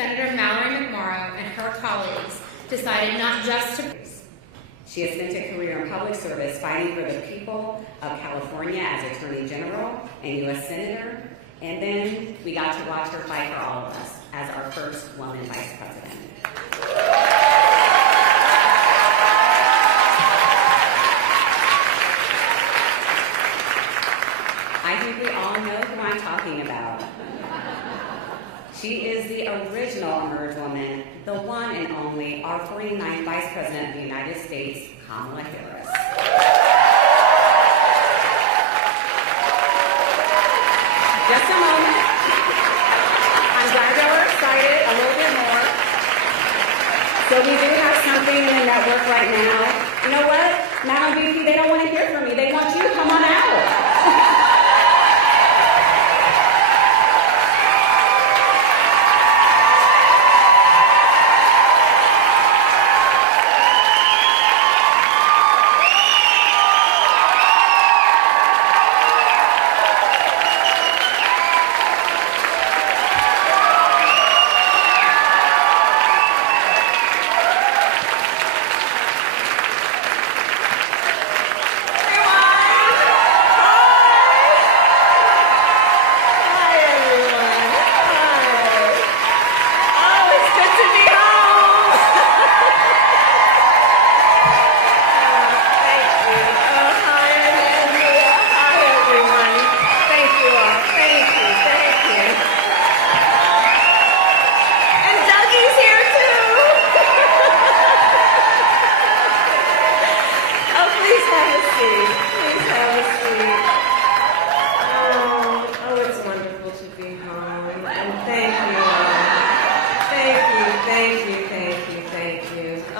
Senator Mallory McMorrow and her colleagues decided not just to... She has spent a career in public service fighting for the people of California as Attorney General and U.S. Senator, and then we got to watch her fight for all of us as our first woman Vice President. I think we all know who I'm talking about. She is the original Emerge woman, the one and only, our 49th Vice President of the United States, Kamala Harris. Just a moment. I'm glad y'all are excited a little bit more. So we do have something in the network right now. You know what? Madam VP, they don't want to hear from me. They want you to come on out.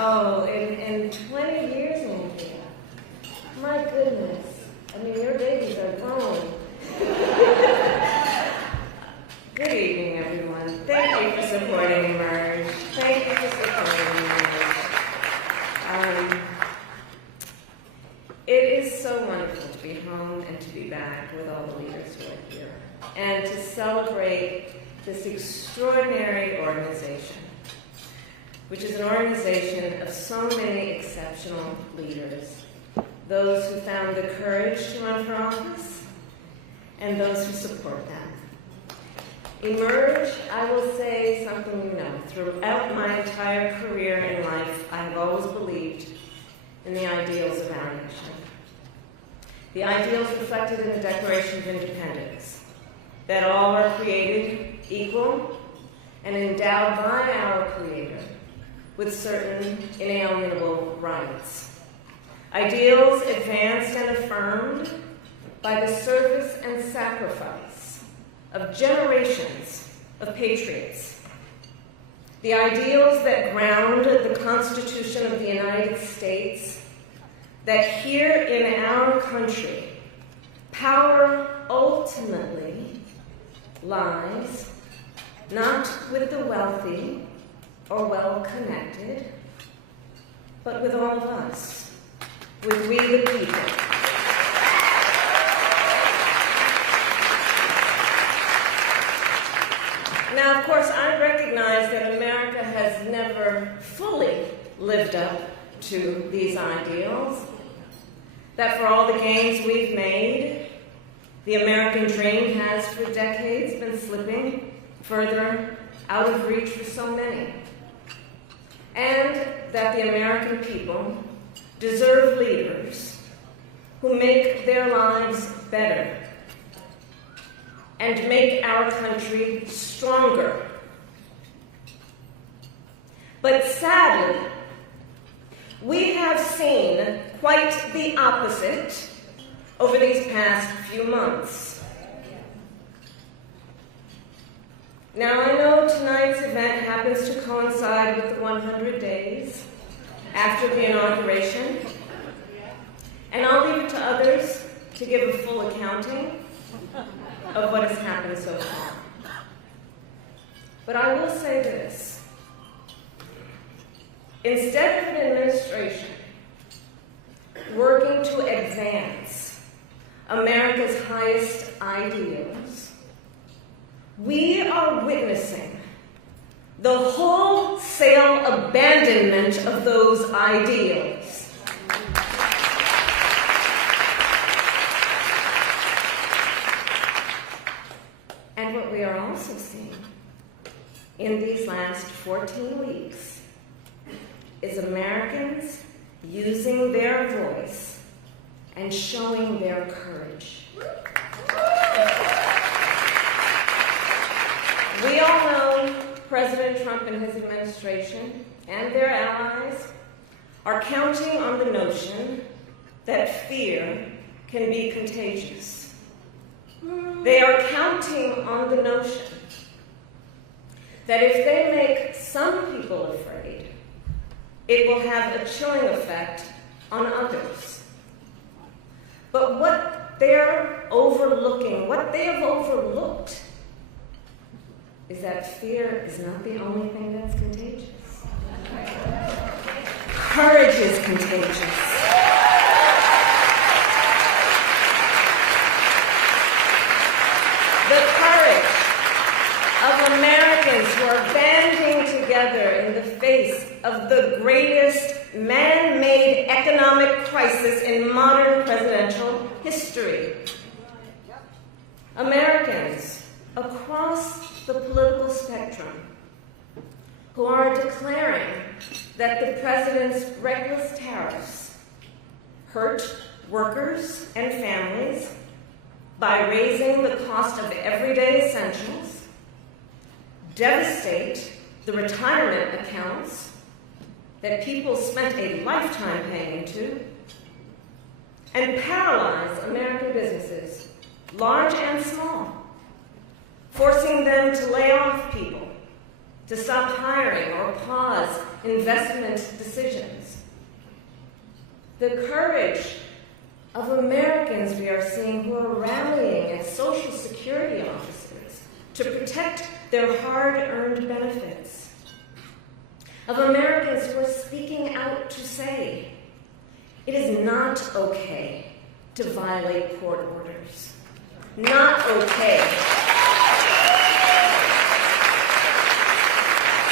Oh, and 20 years in here. My goodness. I mean, your babies are grown. Good evening, everyone. Thank you for supporting Emerge. Thank you for supporting Emerge. It is so wonderful to be home and to be back with all the leaders who are here and to celebrate this extraordinary organization, which is an organization of so many exceptional leaders, those who found the courage to run for office and those who support them. Emerge, I will say something you know. Throughout my entire career in life, I have always believed in the ideals of our nation. The ideals reflected in the Declaration of Independence, that all are created equal and endowed by our Creator with certain inalienable rights. Ideals advanced and affirmed by the service and sacrifice of generations of patriots. The ideals that ground the Constitution of the United States, that here in our country, power ultimately lies not with the wealthy or well-connected, but with all of us, with we the people. Now, of course, I recognize that America has never fully lived up to these ideals, that for all the gains we've made, the American dream has for decades been slipping further out of reach for so many, and that the American people deserve leaders who make their lives better and make our country stronger. But sadly, we have seen quite the opposite over these past few months. Now, I know tonight's event happens to coincide with the 100 days after the inauguration, and I'll leave it to others to give a full accounting of what has happened so far. But I will say this. Instead of an administration working to advance America's highest ideals, we are witnessing the wholesale abandonment of those ideals. And what we are also seeing in these last 14 weeks is Americans using their voice and showing their courage. We all know President Trump and his administration and their allies are counting on the notion that fear can be contagious. They are counting on the notion that if they make some people afraid, it will have a chilling effect on others. But what they're overlooking, what they have overlooked, is that fear is not the only thing that's contagious. Courage is contagious. The courage of Americans who are banding together in the face of the greatest man-made economic crisis in modern presidential history. Americans across the political spectrum who are declaring that the president's reckless tariffs hurt workers and families by raising the cost of everyday essentials, devastate the retirement accounts that people spent a lifetime paying into, and paralyze American businesses, large and small, forcing them to lay off people, to stop hiring or pause investment decisions. The courage of Americans we are seeing who are rallying at Social Security offices to protect their hard-earned benefits. Of Americans who are speaking out to say, it is not okay to violate court orders. Not okay.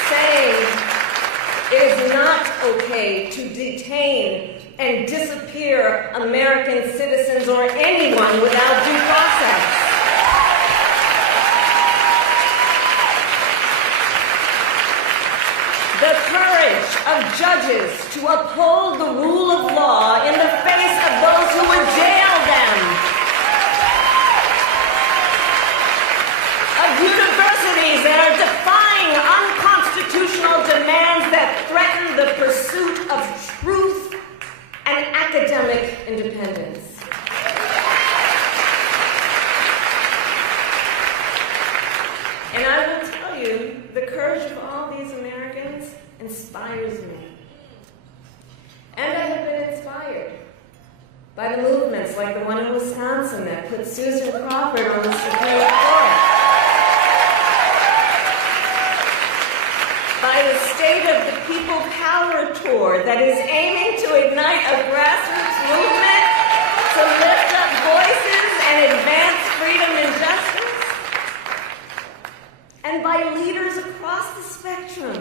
Saying it is not okay to detain and disappear American citizens or anyone without due process. The courage of judges to uphold the rule of law in the face of those who would jail them. Of universities that are defying unconstitutional demands that threaten the pursuit of truth and academic independence. And I will tell you, the courage of all these Americans inspires me. And I have been inspired by the movements like the one in Wisconsin that put Susan Crawford on the Supreme Court. By the State of the People Power Tour that is aiming to ignite a grassroots movement to lift up voices and advance freedom and justice. And by leaders across the spectrum,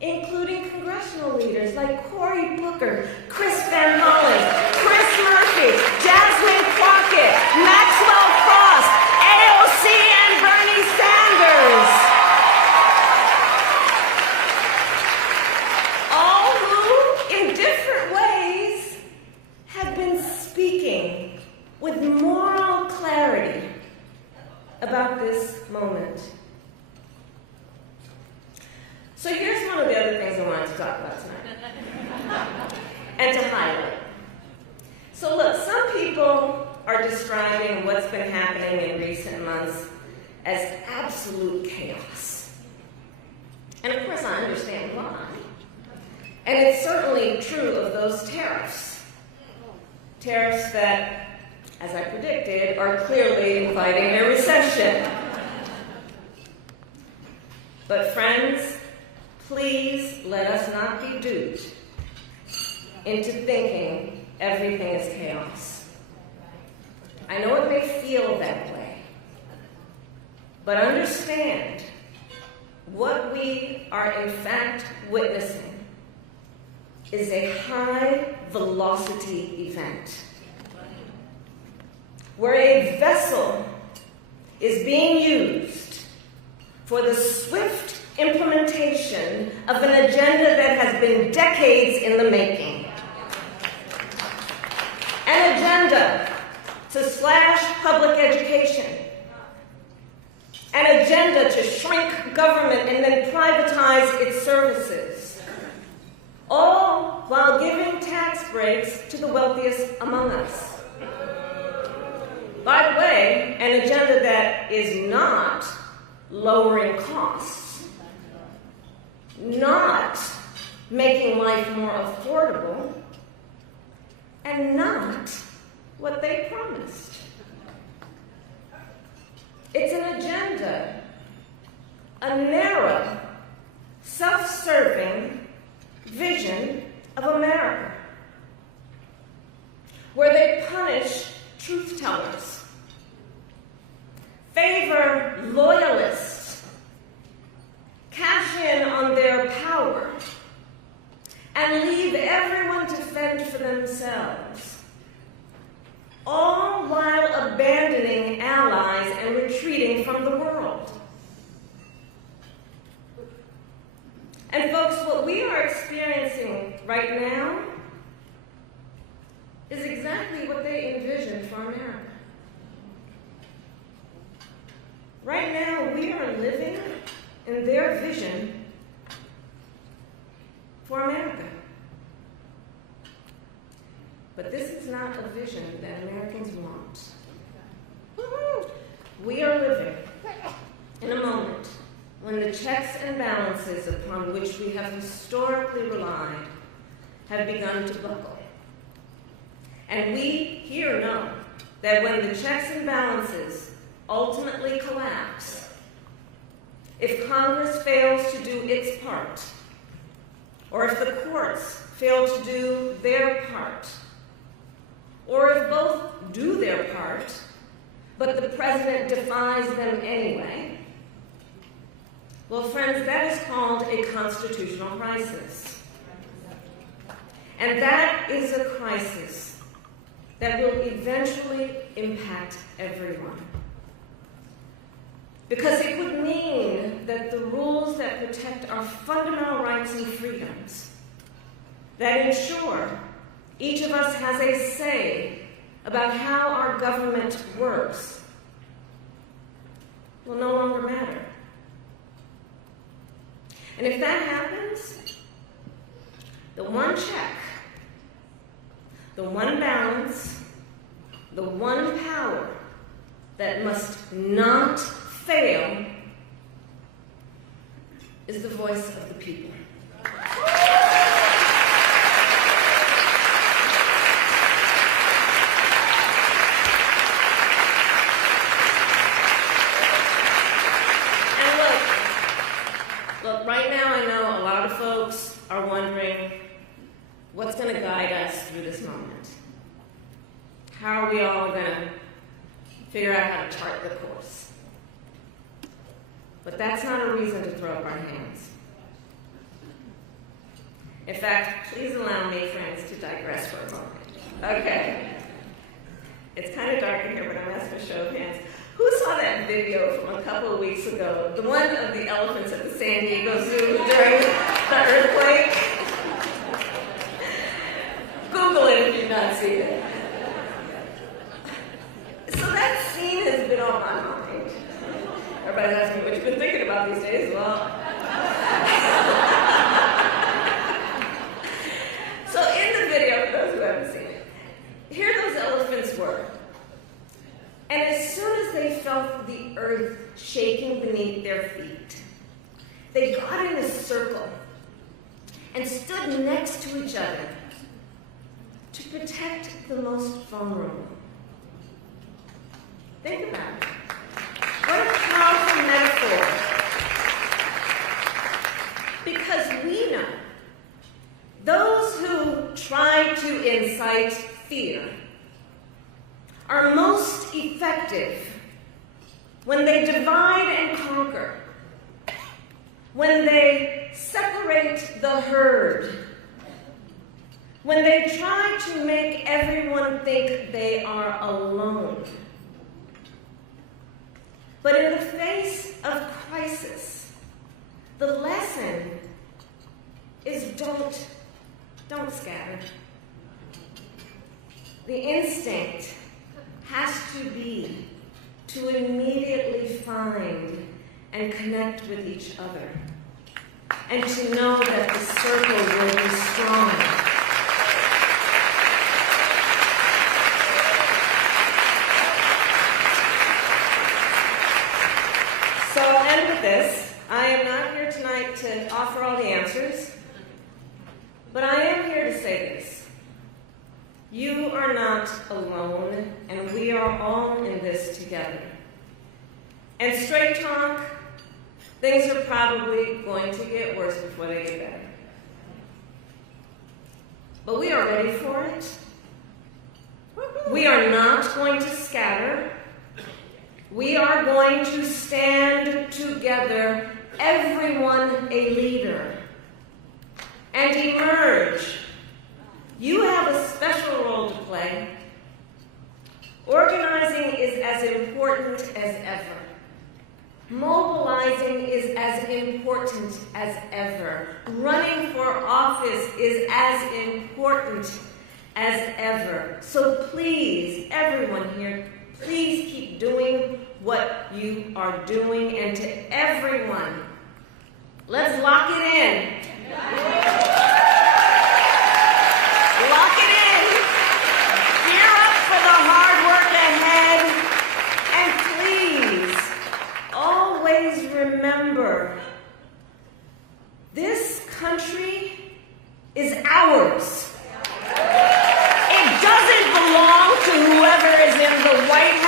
including congressional leaders like Cory Booker, Chris Van Hollen, Chris Murphy, Jasmine Crockett, Maxwell Frost, AOC, and Bernie Sanders. All who, in different ways, have been speaking with moral clarity about this moment. So here's one of the other things I wanted to talk about tonight, and to highlight. So look, some people are describing what's been happening in recent months as absolute chaos. And of course I understand why. And it's certainly true of those tariffs. Tariffs that, as I predicted, are clearly inviting a recession. But friends, please let us not be duped into thinking everything is chaos. I know it may feel that way, but understand, what we are in fact witnessing is a high-velocity event where a vessel is being used for the swift implementation of an agenda that has been decades in the making. An agenda to slash public education. An agenda to shrink government and then privatize its services. All while giving tax breaks to the wealthiest among us. By the way, an agenda that is not lowering costs, not making life more affordable, and not what they promised. It's an agenda, a narrow, self-serving vision of America, where they punish truth tellers, favor loyalists, cash in on their power, and leave everyone to fend for themselves, all while abandoning allies and retreating from the world. And folks, what we are experiencing right now is exactly what they envisioned for America. Right now, we are living in their vision for America. But this is not a vision that Americans want. We are living in a moment when the checks and balances upon which we have historically relied have begun to buckle. And we here know that when the checks and balances ultimately collapse, if Congress fails to do its part, or if the courts fail to do their part, or if both do their part, but the president defies them anyway, well, friends, that is called a constitutional crisis. And that is a crisis that will eventually impact everyone. Because it would mean that the rules that protect our fundamental rights and freedoms, that ensure each of us has a say about how our government works, will no longer matter. And if that happens, the one check, the one balance, the one power that must not fail is the voice of the people. Look, right now I know a lot of folks are wondering what's going to guide us through this moment. How are we all going to figure out how to chart the course? But that's not a reason to throw up our hands. In fact, please allow me, friends, to digress for a moment. Okay. It's kind of dark in here, but I'm asking a show of hands. Who saw that video from a couple of weeks ago? The one of the elephants at the San Diego Zoo during the earthquake? Google it if you've not seen it. So that scene has been on my mind. Everybody's asking me what you've been thinking about these days. Well, so in the video, for those who haven't seen it, here those elephants were. And as soon as they felt the earth shaking beneath their feet, they got in a circle and stood next to each other to protect the most vulnerable. Think about it. What a powerful metaphor. Because we know those who try to incite fear are most effective when they divide and conquer, when they separate the herd, when they try to make everyone think they are alone. But in the face of crisis, the lesson is don't scatter. The instinct has to be to immediately find and connect with each other, and to know that the circle will be strong. So I'll end with this. I am not here tonight to offer all the answers, but I am here to say this. You are not alone, and we are all in this together. And straight talk, things are probably going to get worse before they get better. But we are ready for it. We are not going to scatter. We are going to stand together, everyone a leader, and emerge. You have a special role to play. Organizing is as important as ever. Mobilizing is as important as ever. Running for office is as important as ever. So please, everyone here, please keep doing what you are doing. And to everyone, let's lock it in. Lock it in. Gear up for the hard work ahead. And please, always remember, this country is ours. It doesn't belong to whoever is in the White